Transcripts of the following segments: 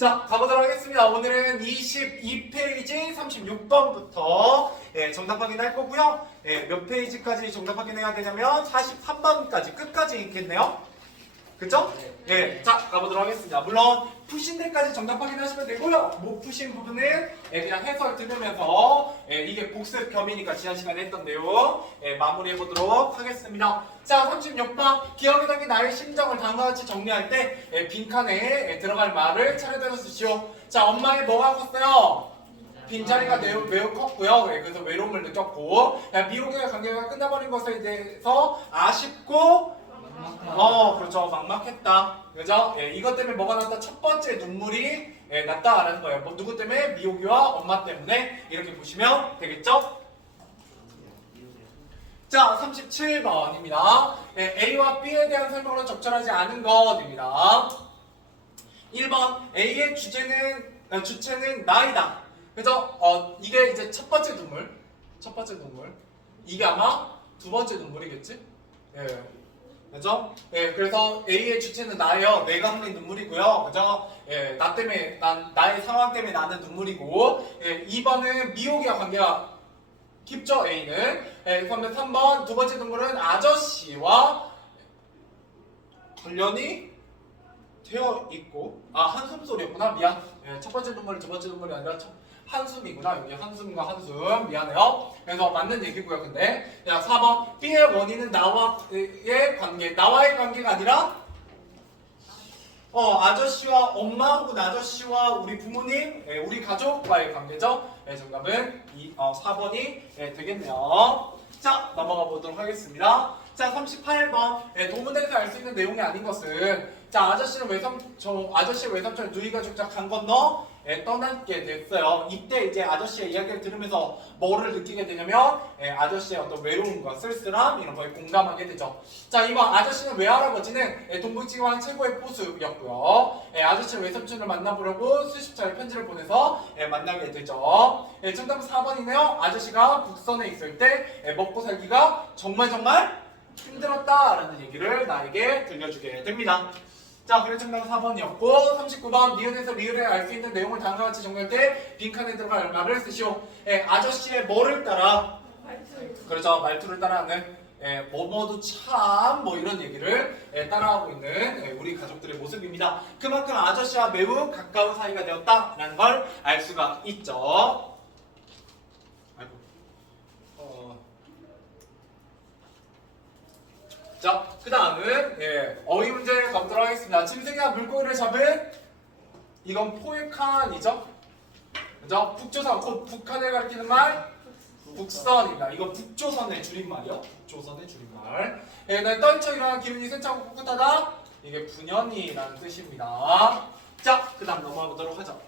자, 가보도록 하겠습니다. 오늘은 22페이지 36번부터 정답 확인할 거고요. 몇 페이지까지 정답 확인해야 되냐면 43번까지 끝까지 있겠네요. 그쵸? 네. 자, 가보도록 하겠습니다. 물론 푸신 데까지 정답 확인하시면 되고요. 못 푸신 부분은 그냥 해설 들으면서 이게 복습 겸이니까 지난 시간에 했던 내용 마무리해 보도록 하겠습니다. 자, 36번 기억에 담긴 나의 심정을 다음과 같이 정리할 때 빈칸에 들어갈 말을 차례대로 쓰시오. 자, 엄마의 뭐가 컸어요? 빈자리가 매우 컸고요. 그래서 외로움을 느꼈고 미국의 관계가 끝나버린 것에 대해서 아쉽고 그렇죠. 막막했다. 그죠? 이것 때문에 뭐가 났다? 첫 번째 눈물이 났다라는 거예요. 누구 때문에? 미호기와 엄마 때문에. 이렇게 보시면 되겠죠? 자, 37번입니다. A와 B에 대한 설명으로 적절하지 않은 것입니다. 1번 A의 주체는 나이다. 그죠? 이게 이제 첫 번째 눈물. 이게 아마 두 번째 눈물이겠지? 그죠? 그래서 A의 주체는 나예요. 내가 흘린 눈물이고요. 그죠? 나 때문에, 나의 상황 때문에 나는 눈물이고, 2번은 미호기와 관계가 깊죠, A는. 그러면 3번, 두 번째 눈물은 아저씨와 관련이 되어 있고, 한숨 소리였구나. 미안. 첫 번째 눈물이 두 번째 눈물이 아니라 한숨이구나. 여기 한숨과 한숨. 미안해요. 그래서 맞는 얘기고요. 근데 자, 4번 B의 원인은 나와의 관계가 아니라 아저씨와 엄마 혹은 아저씨와 우리 부모님, 우리 가족과의 관계죠. 정답은 4번이 되겠네요. 자, 넘어가 보도록 하겠습니다. 자, 38번 도문에서 알 수 있는 내용이 아닌 것은 자, 아저씨의 외삼촌 누이가 죽자 강 건너 떠나게 됐어요. 이때 이제 아저씨의 이야기를 들으면서 뭐를 느끼게 되냐면 아저씨의 어떤 외로움과 쓸쓸함 이런 거에 공감하게 되죠. 자, 이번 아저씨는 외할아버지는 동북지구한 최고의 포수였고요. 아저씨의 외삼촌을 만나보려고 수십 차례 편지를 보내서 만나게 되죠. 정답은 4번이네요. 아저씨가 북선에 있을 때 먹고 살기가 정말 힘들었다라는 얘기를 나에게 들려주게 됩니다. 자, 그래서 정답은 4번이었고 39번 니은에서 리을에 알 수 있는 내용을 다음과 같이 정리할 때 빈칸에 들어갈 말을 쓰시오. 아저씨의 뭐를 따라? 그렇죠. 말투를 따라하는 뭐뭐도 참 뭐 이런 얘기를 따라하고 있는 우리 가족들의 모습입니다. 그만큼 아저씨와 매우 가까운 사이가 되었다라는 걸 알 수가 있죠. 자, 그 다음은 어휘 문제 가보도록 하겠습니다. 짐승이나 물고기를 잡은 이건 포획한이죠. 그죠? 북조선, 곧 북한을 가리키는 말 북선입니다. 이거 북조선의 줄임말이요. 북조선의 줄임말. 떨쳐 일어난 기운이 세차고 꿋꿋하다. 이게 분연이라는 뜻입니다. 자, 그 다음 넘어가 보도록 하죠.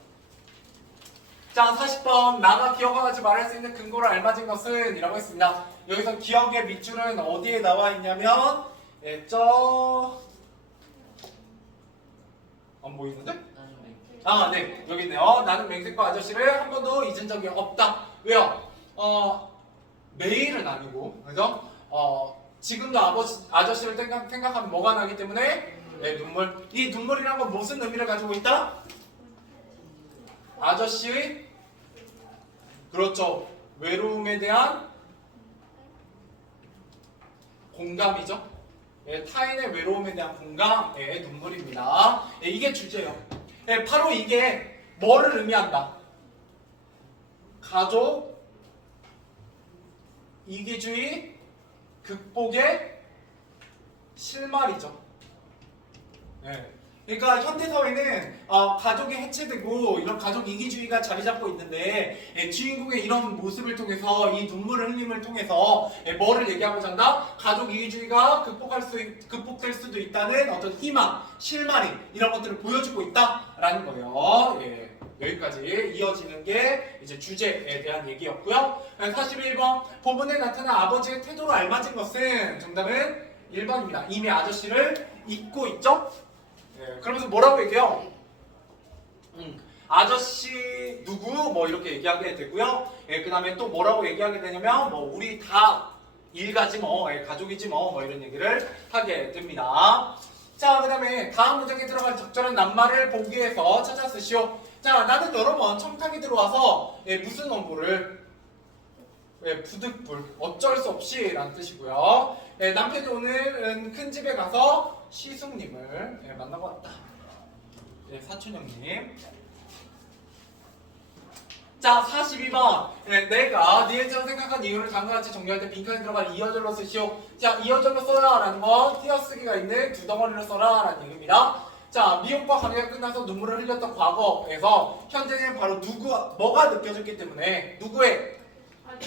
자, 40번 나가 기억하지 말할 수 있는 근거를 알맞은 것은 이라고 했습니다. 여기서 기억의 밑줄은 어디에 나와 있냐면 안 보이는데? 네, 여기 있네요. 나는 맹세코 아저씨를 한 번도 잊은 적이 없다. 왜요? 매일은 아니고, 그죠? 지금도 아저씨를 생각하면 뭐가 나기 때문에 눈물. 이 눈물이란 건 무슨 의미를 가지고 있다? 아저씨의 그렇죠. 외로움에 대한 공감이죠. 타인의 외로움에 대한 공감의 눈물입니다. 이게 주제예요. 바로 이게 뭐를 의미한다? 가족, 이기주의, 극복의 실마리죠. 그러니까 현대사회는 가족이 해체되고 이런 가족 이기주의가 자리 잡고 있는데 주인공의 이런 모습을 통해서 이 눈물을 흘림을 통해서 뭐를 얘기하고자 한다? 가족 이기주의가 극복될 수도 있다는 어떤 희망, 실마리 이런 것들을 보여주고 있다라는 거예요. 여기까지 이어지는 게 이제 주제에 대한 얘기였고요. 41번 본문에 나타난 아버지의 태도로 알맞은 것은 정답은 1번입니다. 이미 아저씨를 잊고 있죠? 그러면서 뭐라고 얘기해요? 아저씨 누구 뭐 이렇게 얘기하게 되고요. 그 다음에 또 뭐라고 얘기하게 되냐면 뭐 우리 다 일가지 뭐 가족이지 뭐 이런 얘기를 하게 됩니다. 자, 그 다음에 다음 문장에 들어갈 적절한 낱말을 보기 위해서 찾아 쓰시오. 자, 나는 여러 번 청탁이 들어와서 무슨 원고를 부득불 어쩔 수 없이 라는 뜻이고요. 남편이 오늘은 큰 집에 가서 시숙님을 만나고 왔다. 사촌형님. 자, 42번. 내가 니은처럼 생각한 이유를 다음과 같이 정리할 때 빈칸에 들어갈 이어절로 쓰시오. 자, 이어절로 써라 라는 건 띄어쓰기가 있는 두 덩어리로 써라 라는 얘기입니다. 자, 미용과 관계가 끝나서 눈물을 흘렸던 과거에서 현재는 바로 뭐가 느껴졌기 때문에 누구의?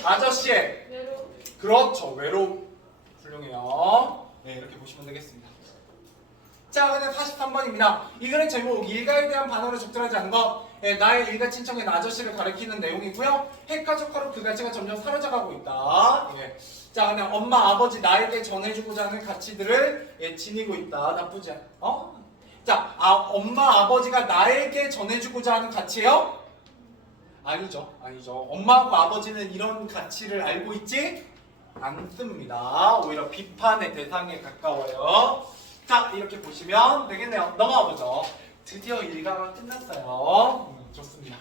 아저씨의. 그렇죠, 외로움. 훌륭해요. 네, 이렇게 보시면 되겠습니다. 자, 그다음 43번입니다. 이 글의 제목, 일가에 대한 반어를 적절하지 않은 것. 나의 일가 친척인 아저씨를 가리키는 내용이고요. 핵가족화로 그 가치가 점점 사라져가고 있다. 자, 그냥 엄마, 아버지 나에게 전해주고자 하는 가치들을 지니고 있다. 나쁘지 않. 자, 엄마, 아버지가 나에게 전해주고자 하는 가치예요? 아니죠. 엄마하고 아버지는 이런 가치를 알고 있지 않습니다. 오히려 비판의 대상에 가까워요. 자, 이렇게 보시면 되겠네요. 넘어가 보죠. 드디어 일가가 끝났어요. 좋습니다.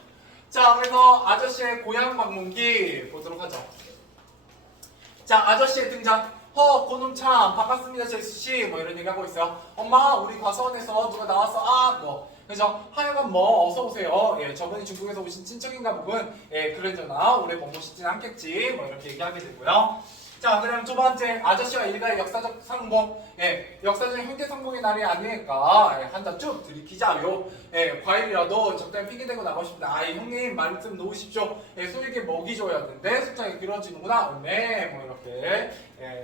자, 그래서 아저씨의 고향 방문기 보도록 하죠. 자, 아저씨의 등장. 고놈 참 반갑습니다 제수씨 뭐 이런 얘기 하고 있어요. 엄마, 우리 과수원에서 누가 나왔어. 그래서 하여간 어서오세요. 저분이 중국에서 오신 친척인가 보군. 그러잖아. 오래 머무시진 않겠지. 뭐 이렇게 얘기하게 되고요. 자, 그럼 두 번째, 아저씨와 일가의 역사적 상봉. 역사적 현대 상봉의 날이 아니니까 한 잔 쭉 들이키자요. 과일이라도 적당히 핑계대고 나가고 싶다. 형님 말씀 놓으십시오. 소에게 먹이 줘야 하는데 숫자가 길어지는구나. 네, 뭐 이렇게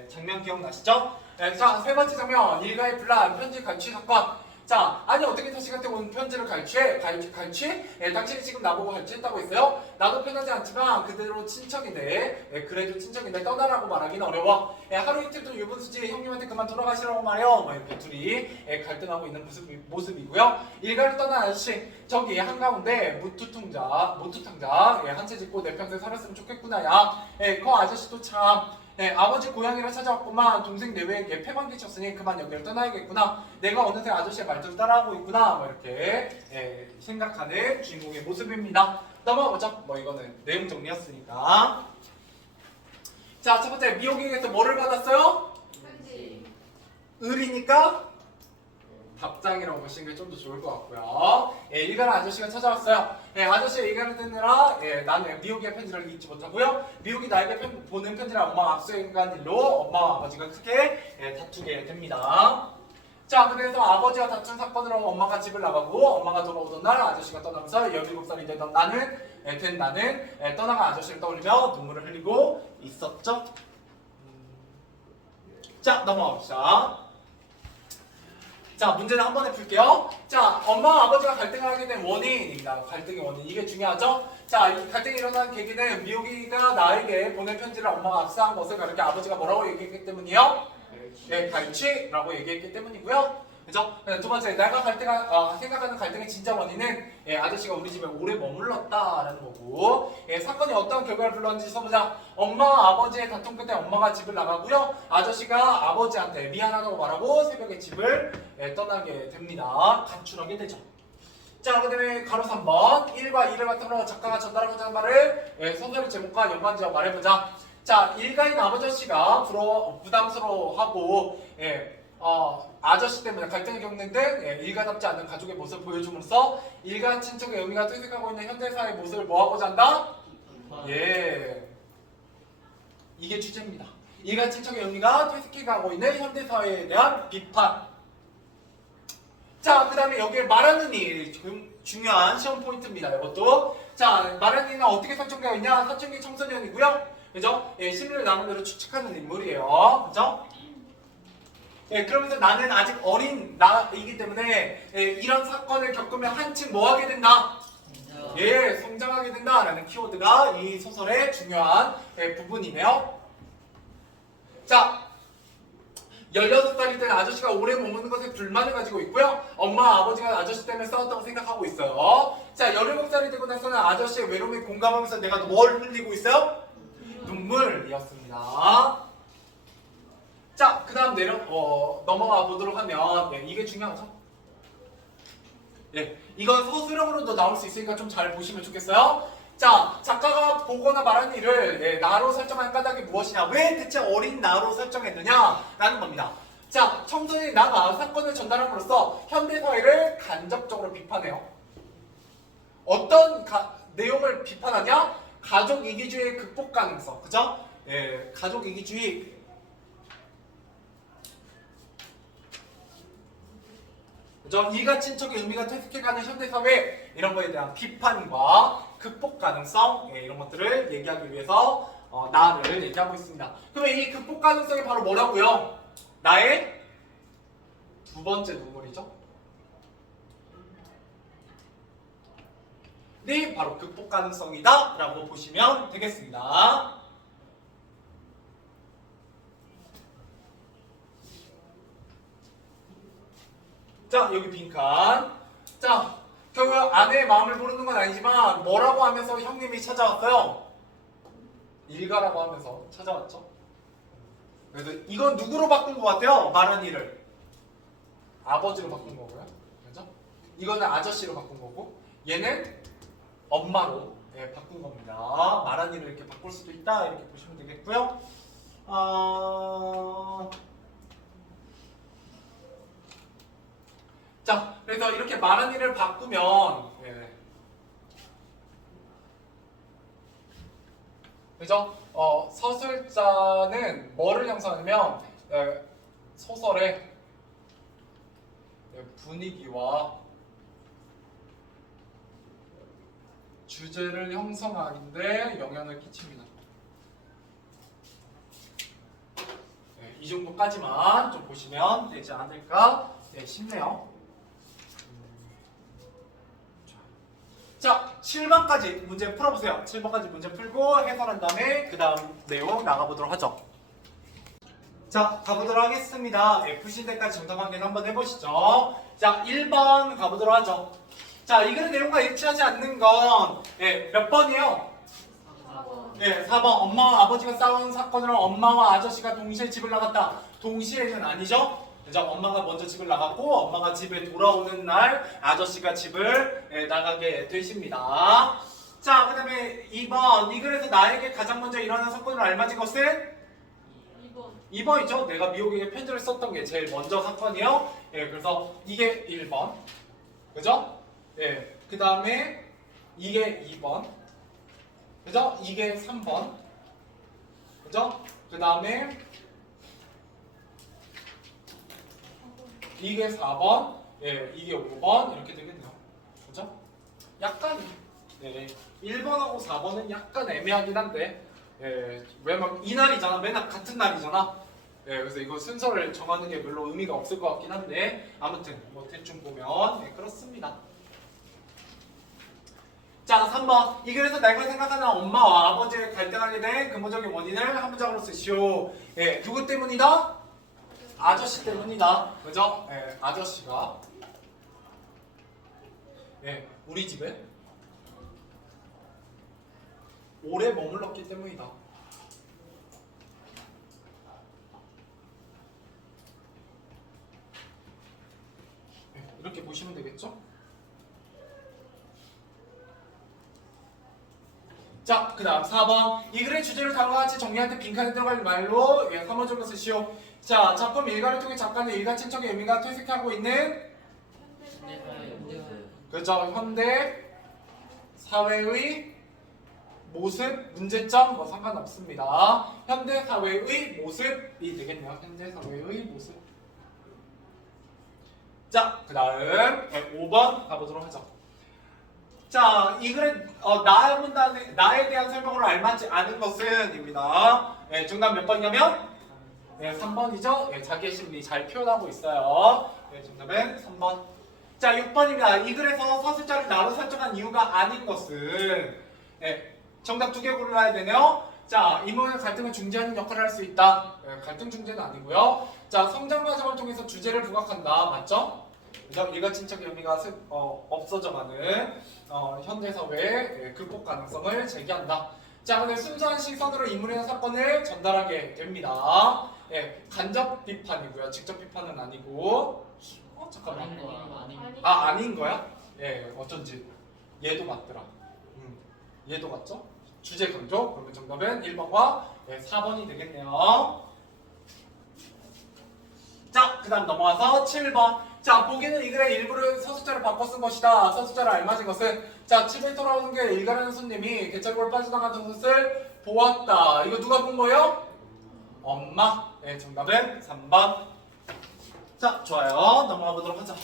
장면 기억나시죠? 자, 세 번째 장면, 일가의 분란 편지 갈취 사건. 자, 아니 어떻게 다시한테 온 편지를 갈취해? 당신이 지금 나보고 갈취했다고 했어요? 나도 편하지 않지만 그대로 친척인데 그래도 친척인데 떠나라고 말하기는 어려워. 하루 이틀도 유분수지 형님한테 그만 돌아가시라고 말해요. 뭐 이렇게 둘이 갈등하고 있는 모습이고요. 일가를 떠난 아저씨, 저기 한가운데 모투탕자 한 채 짓고 내 평생 살았으면 좋겠구나. 야, 그 아저씨도 참 아버지 고향이라 찾아왔구만. 동생 내외에게 패만 끼쳤으니 그만 여기를 떠나야겠구나. 내가 어느새 아저씨의 말투를 따라하고 있구나. 뭐 이렇게 생각하는 주인공의 모습입니다. 넘어가보죠. 뭐 이거는 내용 정리였으니까. 자, 첫 번째, 미호객에서 뭐를 받았어요? 편지. 을이니까 답장이라고 보시는 게 좀 더 좋을 것 같고요. 일가는 아저씨가 찾아왔어요. 아저씨의 일가를 듣느라 나는 미호기의 편지를 읽지 못하고요. 미호기 나에게 보낸 편지를 엄마가 압수한 일로 엄마와 아버지가 크게 다투게 됩니다. 자, 그래서 아버지와 다툰 사건으로 엄마가 집을 나가고 엄마가 돌아오던 날 아저씨가 떠나면서 17살이 되던 나는 떠나간 아저씨를 떠올리며 눈물을 흘리고 있었죠. 자, 넘어가 봅시다. 자, 문제는 한 번에 풀게요. 자, 엄마와 아버지가 갈등을 하게 된 원인입니다. 갈등의 원인. 이게 중요하죠? 자, 이 갈등이 일어난 계기는 미호기가 나에게 보낸 편지를 엄마가 압수한 것을 그렇게 아버지가 뭐라고 얘기했기 때문이요? 갈취라고 얘기했기 때문이고요. 그죠? 두 번째, 내가 생각하는 갈등의 진짜 원인은 아저씨가 우리 집에 오래 머물렀다라는 거고, 사건이 어떤 결과를 불러왔는지 써보자. 엄마와 아버지의 다툼 끝에 엄마가 집을 나가고요. 아저씨가 아버지한테 미안하다고 말하고 새벽에 집을 떠나게 됩니다. 가출하게 되죠. 자, 그 다음에 가로 3번 1과 2를 바탕으로 작가가 전달하고자 하는 말을 소설의 제목과 연관지어 말해보자. 자, 일가인 아버지가 부담스러워하고 아저씨 때문에 갈등을 겪는데 일가답지 않는 가족의 모습을 보여줌으로써 일가 친척의 의미가 퇴색하고 있는 현대사의 모습을 뭐하고자 한다? 이게 주제입니다. 일가 친척의 의미가 퇴색해가고 있는 현대사회에 대한 비판. 자, 그 다음에 여기에 말하는 일, 중요한 시험 포인트입니다. 이것도. 자, 말하는 일은 어떻게 설정되어 있냐? 사춘기 청소년이고요. 그죠? 심리를 나름대로 추측하는 인물이에요. 그죠? 그러면서 나는 아직 어린 나이기 때문에 이런 사건을 겪으면 한층 뭐하게 된다? 성장하게 된다라는 키워드가 이 소설의 중요한 부분이네요. 자, 16살이 된 아저씨가 오래 머무는 것에 불만을 가지고 있고요. 엄마, 아버지가 아저씨 때문에 싸웠다고 생각하고 있어요. 자, 17살이 되고 나서는 아저씨의 외로움에 공감하면서 내가 뭘 흘리고 있어요? 눈물이었습니다. 자, 그 다음 넘어가 보도록 하면 이게 중요하죠. 이건 서술형으로도 나올 수 있으니까 좀 잘 보시면 좋겠어요. 자, 작가가 보거나 말한 일을 나로 설정한 까닭이 무엇이냐? 왜 대체 어린 나로 설정했느냐? 라는 겁니다. 자, 청소년이 나가 사건을 전달함으로써 현대사회를 간접적으로 비판해요. 어떤 내용을 비판하냐? 가족 이기주의의 극복 가능성. 그죠? 가족 이기주의. 그죠? 일가 친척의 의미가 퇴색해가는 현대사회 이런 거에 대한 비판과 극복 가능성 이런 것들을 얘기하기 위해서 나를 얘기하고 있습니다. 그러면 이 극복 가능성이 바로 뭐라고요? 나의 두 번째 눈물이죠. 네, 바로 극복 가능성이다 라고 보시면 되겠습니다. 자, 여기 빈칸. 자, 결국 아내의 마음을 모르는 건 아니지만 뭐라고 하면서 형님이 찾아왔어요? 일가라고 하면서 찾아왔죠. 그래서 이건 누구로 바꾼 것 같아요? 말한 일을 아버지로 바꾼 거고요. 그죠? 이거는 아저씨로 바꾼 거고 얘는 엄마로 바꾼 겁니다. 말한 일을 이렇게 바꿀 수도 있다 이렇게 보시면 되겠고요. 자, 그래서 이렇게 말한 일을 바꾸면 그죠? 서술자는 뭐를 형성하냐면 소설의 분위기와 주제를 형성하는데 영향을 끼칩니다. 이 정도까지만 좀 보시면 되지 않을까 싶네요. 자, 7번까지 문제 풀어보세요. 7번까지 문제 풀고 해설한 다음에 그 다음 내용 나가보도록 하죠. 자, 가보도록 하겠습니다. 푸신 때까지 정답 확인 한번 해보시죠. 자, 1번 가보도록 하죠. 자, 이 글의 내용과 일치하지 않는 건 몇 번이에요? 4번. 4번. 엄마와 아버지가 싸운 사건으로 엄마와 아저씨가 동시에 집을 나갔다. 동시에는 아니죠? 그죠? 엄마가 먼저 집을 나갔고 엄마가 집에 돌아오는 날 아저씨가 집을 나가게 되십니다. 자, 그 다음에 2번. 이 글에서 나에게 가장 먼저 일어난 사건으로 알맞은 것은? 2번이죠. 내가 미호에게 편지를 썼던 게 제일 먼저 사건이에요. 그래서 이게 1번. 그죠? 그 다음에 이게 2번. 그죠? 이게 3번. 그죠? 그 다음에 이게 4번, 이게 5번 이렇게 되겠네요. 그죠? 약간 1번하고 4번은 약간 애매하긴 한데 왜냐면 이날이잖아. 맨날 같은 날이잖아. 그래서 이거 순서를 정하는 게 별로 의미가 없을 것 같긴 한데 아무튼 뭐 대충 보면 그렇습니다. 자, 3번. 이 글에서 내가 생각하는 엄마와 아버지의 갈등하게 된 근본적인 원인을 한 문장으로 쓰시오. 누구 때문이다? 아저씨 때문이다. 그죠? 아저씨가 우리 집에 오래 머물렀기 때문이다. 이렇게 보시면 되겠죠? 자, 그 다음 4번. 이 글의 주제를 다음과 같이 정리할 때 빈칸에 들어갈 말로 3번적으로 쓰시오. 자, 작품 일가를 통해 작가는 일가 친척의 의미가 퇴색하고 있는 그죠? 현대 사회의 모습, 문제점 뭐 상관없습니다. 현대 사회의 모습이 되겠네요. 현대 사회의 모습. 자, 그 다음 5번 가보도록 하죠. 자, 이 글에 나에 대한 설명으로 알맞지 않은 것은 입니다. 정답 몇 번이냐면 3번이죠. 자기의 심리 잘 표현하고 있어요. 정답은 3번. 자, 6번입니다. 이 글에서 서술자를 나로 설정한 이유가 아닌 것은 정답 2개 골라야 되네요. 자, 이모의 갈등을 중재하는 역할을 할 수 있다. 갈등 중재는 아니고요. 자, 성장 과정을 통해서 주제를 부각한다. 맞죠? 그죠? 일가 친척의 의미가 없어져가는 현대사회의 극복 가능성을 제기한다. 자, 근데 순수한 시선으로 인물이나 사건을 전달하게 됩니다. 예, 간접 비판이고요. 직접 비판은 아니고. 잠깐만. 아닌 거야? 예, 어쩐지 얘도 맞더라. 얘도 맞죠? 주제 강조. 그러면 정답은 1번과 4번이 되겠네요. 자, 그 다음 넘어와서 7번. 자, 보기는 이 글의 일부를 서술자를 바꿔 쓴 것이다. 서술자를 알맞은 것은 자, 집에 돌아오는 게 일가라는 손님이 개찰구를 빠져나가는 것을 보았다. 이거 누가 본 거예요? 엄마. 네, 정답은 3번. 자, 좋아요. 넘어가 보도록 하죠.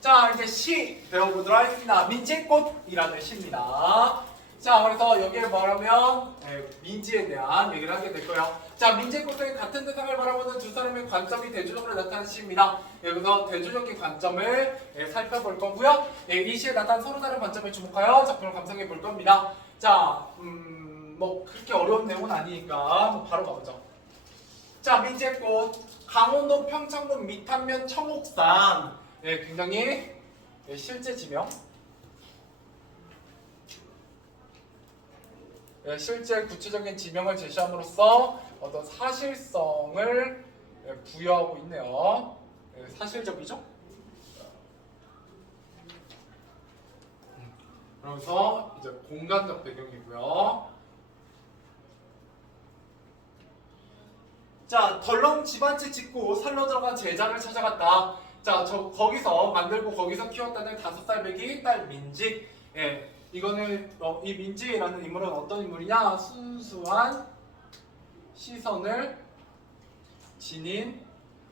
자, 이제 시 배워보도록 하겠습니다. 민지꽃이라는 시입니다. 자, 그래서 여기에 말하면 민지에 대한 얘기를 하게 될 거예요. 자, 민지꽃은 같은 대상을 바라보는 두 사람의 관점이 대조적으로 나타나는 시입니다. 여기서 대조적인 관점을 살펴볼 거고요. 이 시에 나타난 서로 다른 관점에 주목하여 작품을 감상해 볼 겁니다. 자, 뭐 그렇게 어려운 내용은 아니니까 바로 가보죠. 자, 민지의 꽃, 강원도 평창도 미탄면 청옥산. 굉장히 실제 지명. 실제 구체적인 지명을 제시함으로써 어떤 사실성을 부여하고 있네요. 사실적이죠? 그러면서 이제 공간적 배경이고요. 자, 덜렁 집 한 채 짓고 살러 들어간 제자를 찾아갔다. 자, 거기서 만들고 거기서 키웠다는 5살 배기 딸 민지. 이거는 이 민지라는 인물은 어떤 인물이냐? 순수한 시선을 지닌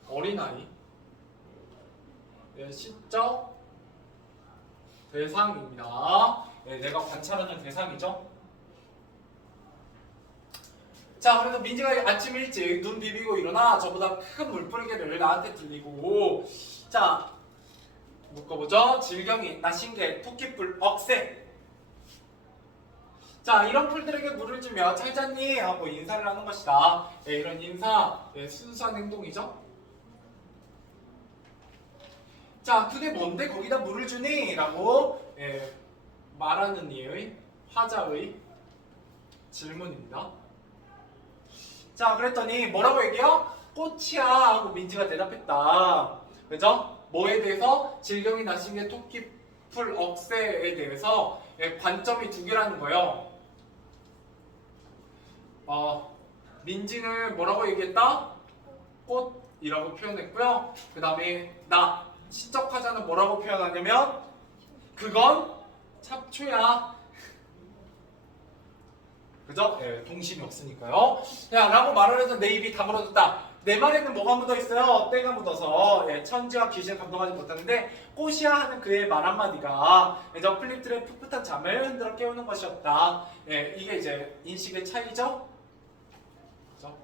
어린아이. 시적 대상입니다. 내가 관찰하는 대상이죠. 자, 그래서 민지가 아침 일찍 눈 비비고 일어나 저보다 큰 물뿌리개를 나한테 들리고, 자, 묶어보죠. 질경이, 나신개, 토끼뿔, 억새. 자, 이런 풀들에게 물을 주며 잘 잤니? 하고 인사를 하는 것이다. 이런 인사, 순수한 행동이죠. 자, 그게 뭔데 거기다 물을 주니? 라고 말하는 이의 화자의 질문입니다. 자, 그랬더니 뭐라고 얘기해요? 꽃이야 하고 민지가 대답했다. 그죠? 뭐에 대해서? 질경이 나신개, 토끼풀, 억새에 대해서 관점이 2개라는 거예요. 민지는 뭐라고 얘기했다? 꽃이라고 표현했고요. 그 다음에 나, 시적화자는 뭐라고 표현하냐면 그건 잡초야. 그죠? 동심이 없으니까요. 야, 라고 말을 해서 내 입이 다물어졌다. 내 말에는 뭐가 묻어 있어요? 때가 묻어서 천지와 귀신을 감동하지 못하는데 꽃이야 하는 그의 말 한마디가 플립들의 풋풋한 잠을 흔들어 깨우는 것이었다. 이게 이제 인식의 차이죠? 그죠?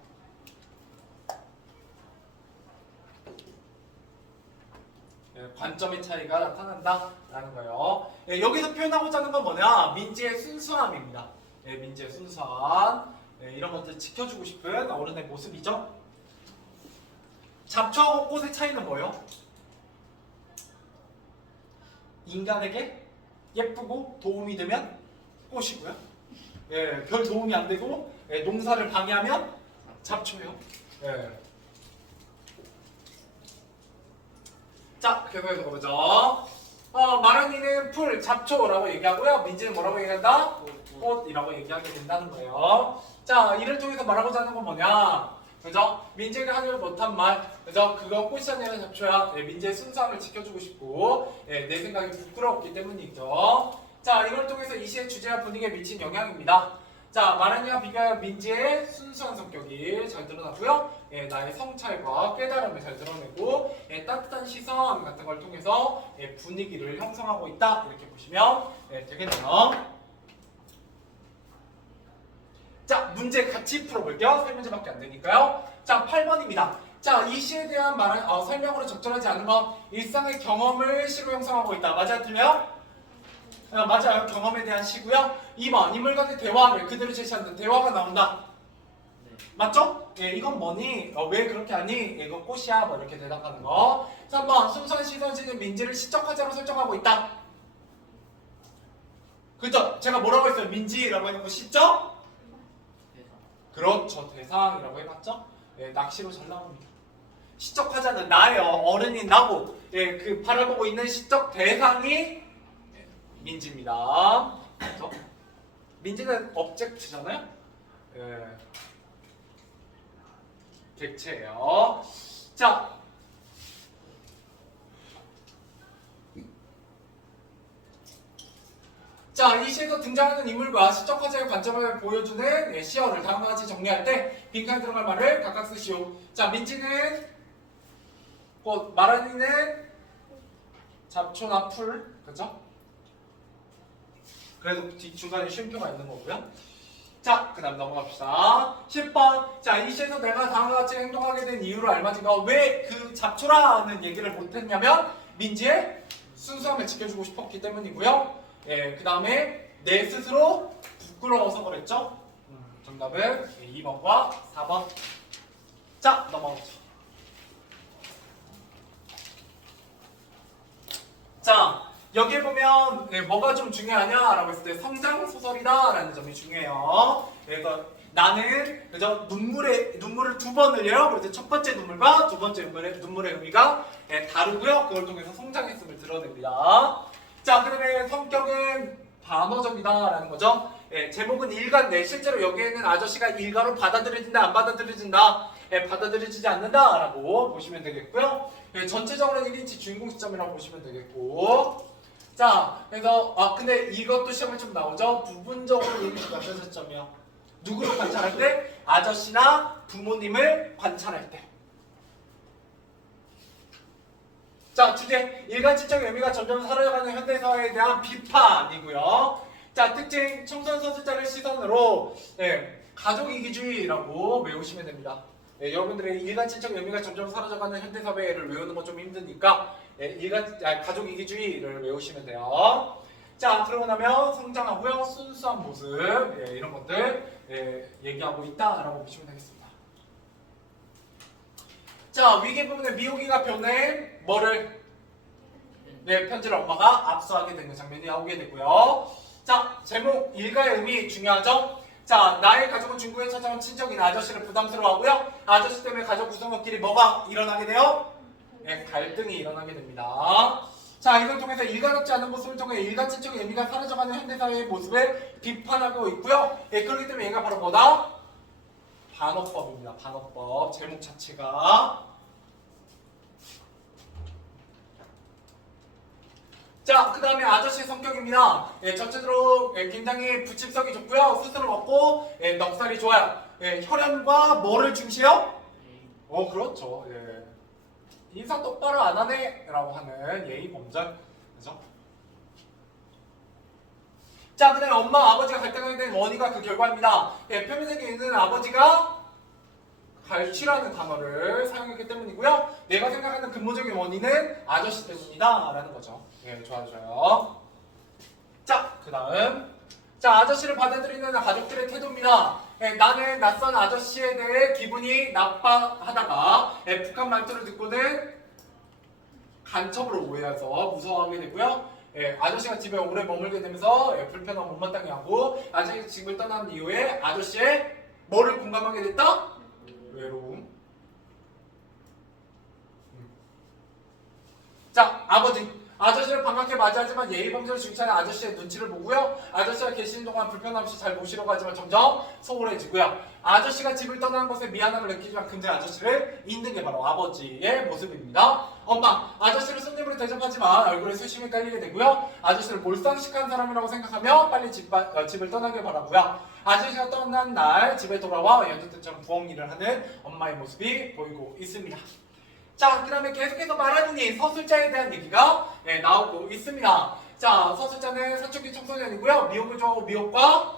관점의 차이가 나타난다라는 거예요. 여기서 표현하고자 하는 건 뭐냐? 민지의 순수함입니다. 민지의 순수함. 이런 것들 지켜주고 싶은 어른의 모습이죠. 잡초하고 꽃의 차이는 뭐예요? 인간에게 예쁘고 도움이 되면 꽃이고요. 별 도움이 안 되고 농사를 방해하면 잡초예요. 자, 계속해서 보죠. 마른이는 풀, 잡초라고 얘기하고요. 민지는 뭐라고 얘기한다? 꽃이라고 얘기하게 된다는 거예요. 자, 이를 통해서 말하고자 하는 건 뭐냐? 그죠? 민지가 하지 못한 말, 그죠? 그거 꽃이 아니라 잡초야. 민지의 순수함을 지켜주고 싶고, 내 생각이 부끄럽기 때문이죠. 자, 이걸 통해서 이 시의 주제와 분위기에 미친 영향입니다. 자, 마른이와 비교하여 민지의 순수한 성격이 잘 드러나고요. 나의 성찰과 깨달음을 잘 드러내고, 따뜻한 시선 같은 걸 통해서 분위기를 형성하고 있다. 이렇게 보시면 되겠네요. 자, 문제 같이 풀어볼게요. 3문제밖에 안 되니까요. 자, 8번입니다. 자, 이 시에 대한 설명으로 적절하지 않은 건 일상의 경험을 시로 형성하고 있다. 맞아요? 틀려요? 맞아요. 경험에 대한 시고요. 2번, 인물 간의 대화를 그대로 제시한다. 대화가 나온다. 맞죠? 이건 뭐니? 왜 그렇게 하니? 이거 꽃이야. 뭐 이렇게 대답하는 거. 3번, 순수한 시선지는 민지를 시적화자로 설정하고 있다. 그죠? 제가 뭐라고 했어요? 민지라고 해놓고 시적? 그렇죠. 대상이라고 해봤죠? 예, 낚시로 잘 나옵니다. 시적 화자는 나예요. 어른인 나고 예, 그 바라보고 있는 시적 대상이 민지입니다. 그렇죠? 민지는 object잖아요. 예. 객체예요. 자, 이 시에서 등장하는 인물과 시적 화자의 관점을 보여주는 예, 시어를 다음과 같이 정리할 때 빈칸 들어갈 말을 각각 쓰시오. 자, 민지는 꽃, 마라니는 잡초나 풀, 그죠? 그래도 중간에 쉼표가 있는 거고요. 자, 그 다음 넘어갑시다. 10번. 자, 이 시에서 내가 다음과 같이 행동하게 된 이유를 알맞은가? 왜 그 잡초라는 얘기를 못했냐면 민지의 순수함을 지켜주고 싶었기 때문이고요. 예, 그 다음에 내 스스로 부끄러워서 그랬죠. 정답은 2번과 4번. 자, 넘어가죠. 자, 여기에 보면 네, 뭐가 좀 중요하냐라고 했을 때 성장 소설이다라는 점이 중요해요. 그래서 나는 그죠 눈물을 두 번 흘려요. 그래서 첫 번째 눈물과 두 번째 눈물의 의미가 예, 다르고요. 그걸 통해서 성장했음을 드러냅니다. 자, 그다음에 성격은 반어적이다라는 거죠. 예, 제목은 일가인데 실제로 여기에는 아저씨가 일가로 받아들여진다 안 받아들여진다 예, 받아들여지지 않는다라고 보시면 되겠고요. 예, 전체적으로는 1인치 주인공 시점이라고 보시면 되겠고. 자, 그래서 근데 이것도 시험에 좀 나오죠. 부분적으로 1인치 몇 시점이요. 누구를 관찰할 때? 아저씨나 부모님을 관찰할 때. 자, 주제 일간지적 의미가 점점 사라져가는 현대사회에 대한 비판이고요. 자, 특징 청소년 서술자를 시선으로 가족 이기주의라고 외우시면 됩니다. 여러분들의 일간지적 의미가 점점 사라져가는 현대사회를 외우는 건 좀 힘드니까 가족 이기주의를 외우시면 돼요. 자, 그러고 나면 성장하고요, 순수한 모습 이런 것들 얘기하고 있다라고 보시면 되겠습니다. 자, 위계 부분에 미호기가 변해 뭐를 편지를 엄마가 압수하게 되는 장면이 나오게 되고요. 자, 제목 일가의 의미 중요하죠. 자, 나의 가족은 중국에 찾아온 친척인 아저씨를 부담스러워하고요. 아저씨 때문에 가족 구성원끼리 뭐가 일어나게 돼요? 갈등이 일어나게 됩니다. 자, 이걸 통해서 일가롭지 않은 모습을 통해 일가 친척의 의미가 사라져가는 현대사회의 모습을 비판하고 있고요. 그렇기 때문에 얘가 바로 뭐다? 반어법입니다. 반어법 제목 자체가. 자, 그 다음에 아저씨의 성격입니다. 전체적으로 굉장히 부침성이 좋고요. 스스로 먹고 넉살이 좋아요. 혈연과 뭐를 중시해요? 그렇죠. 인사 똑바로 안 하네 라고 하는 예의 범절. 그죠? 자, 그 다음에 엄마 아버지가 갈등하게 된 원인과 그 결과입니다. 표면적인 있는 아버지가 갈취라는 단어를 사용했기 때문이고요. 내가 생각하는 근본적인 원인은 아저씨 때문이다 라는 거죠. 좋아요. 자, 그 다음. 자, 아저씨를 받아들이는 가족들의 태도입니다. 나는 낯선 아저씨에 대해 기분이 나빠하다가 북한 말투를 듣고는 간첩으로 오해해서 무서워하게 되고요. 아저씨가 집에 오래 머물게 되면서 불편함 못마땅해 하고 아저씨 집을 떠난 이후에 아저씨의 뭐를 공감하게 됐다? 외로움. 자, 아저씨를 반갑게 맞이하지만 예의범죄를 중시하는 아저씨의 눈치를 보고요. 아저씨가 계시는 동안 불편함 없이 잘 모시려고 하지만 점점 소홀해지고요. 아저씨가 집을 떠나는 것에 미안함을 느끼지만 근데 아저씨를 잊는 게 바로 아버지의 모습입니다. 엄마, 아저씨를 손님으로 대접하지만 얼굴에 수심이 깔리게 되고요. 아저씨를 몰상식한 사람이라고 생각하며 빨리 집을 떠나길 바라고요. 아저씨가 떠난 날 집에 돌아와 연주 때처럼 부엌 일을 하는 엄마의 모습이 보이고 있습니다. 자, 그 다음에 계속해서 말하니 서술자에 대한 얘기가 나오고 있습니다. 자, 서술자는 사춘기 청소년이고요. 미혼을 좋아하고 미혼과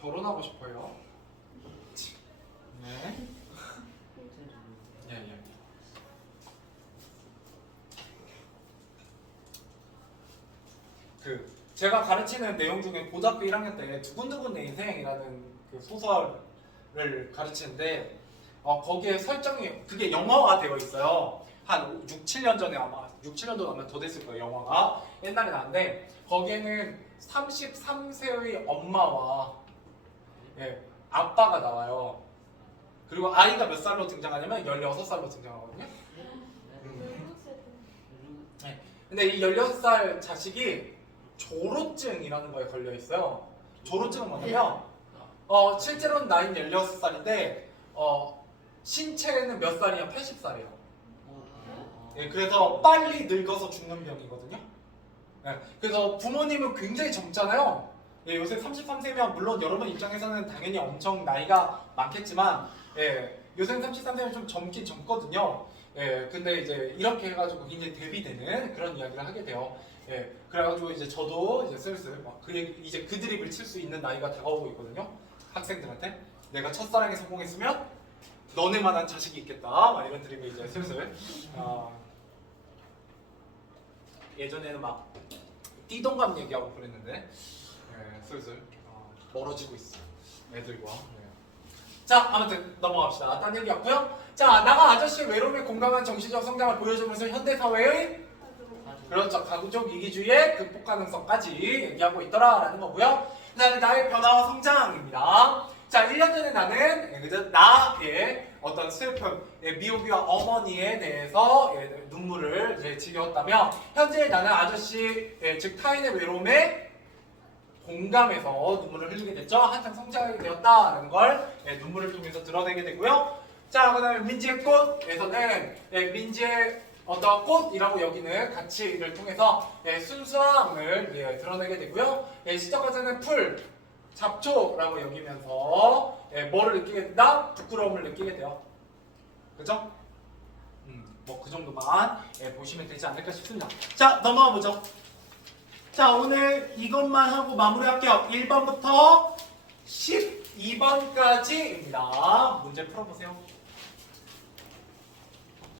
결혼하고 싶어요. 네. 제가 가르치는 내용 중에 고등학교 1학년 때 두근두근 내 인생이라는 그 소설을 가르치는데 거기에 설정이 그게 영화가 되어 있어요. 한 6, 7년 전에 아마 6, 7년도 아마 더 됐을 거예요. 영화가 옛날에 나왔는데 거기에는 33세의 엄마와 아빠가 나와요. 그리고 아이가 몇 살로 등장하냐면 16살로 등장하거든요. 네. 근데 이 16살 자식이 조로증이라는 거에 걸려 있어요. 조로증은 뭐냐면 실제로는 나이는 16살인데 신체는 몇 살이냐? 80살이에요. 그래서 빨리 늙어서 죽는 병이거든요. 그래서 부모님은 굉장히 젊잖아요. 요새 33세면 물론 여러분 입장에서는 당연히 엄청 나이가 많겠지만 요새는 33세면 좀 젊긴 젊거든요. 근데 이제 이렇게 해가지고 굉장히 대비되는 그런 이야기를 하게 돼요. 그래가지고 이제 저도 이제 슬슬 막 이제 그 드립을 칠 수 있는 나이가 다가오고 있거든요. 학생들한테 내가 첫사랑에 성공했으면 너네만한 자식이 있겠다. 막 이런 드립을 이제 슬슬 예전에는 막 띠동갑 얘기하고 그랬는데 슬슬 멀어지고 있어 애들과. 자, 아무튼 넘어갑시다. 딴 얘기였고요. 자, 나가 아저씨의 외로움에 공감한 정신적 성장을 보여주면서 현대사회의 그렇죠, 가구적 이기주의의 극복 가능성까지 얘기하고 있더라라는 거고요. 그 다음에 나의 변화와 성장입니다. 자, 1년 전에 나는 나의 어떤 슬픔, 미호기와 어머니에 대해서 눈물을 지겼다면 현재 나는 아저씨, 즉 타인의 외로움에 공감해서 눈물을 흘리게 됐죠. 한창 성장하게 되었다는 걸 눈물을 통해서 드러내게 되고요. 자, 그 다음에 민지의 꽃에서는 민지의 어떤 꽃이라고 여기는 가치를 통해서 순수함을 드러내게 되고요. 시작과제는 풀, 잡초라고 여기면서 뭐를 느끼게 된다? 부끄러움을 느끼게 돼요. 그죠? 뭐 그 정도만 보시면 되지 않을까 싶습니다. 자, 넘어가 보죠. 자, 오늘 이것만 하고 마무리할게요. 1번부터 12번까지입니다. 문제 풀어보세요.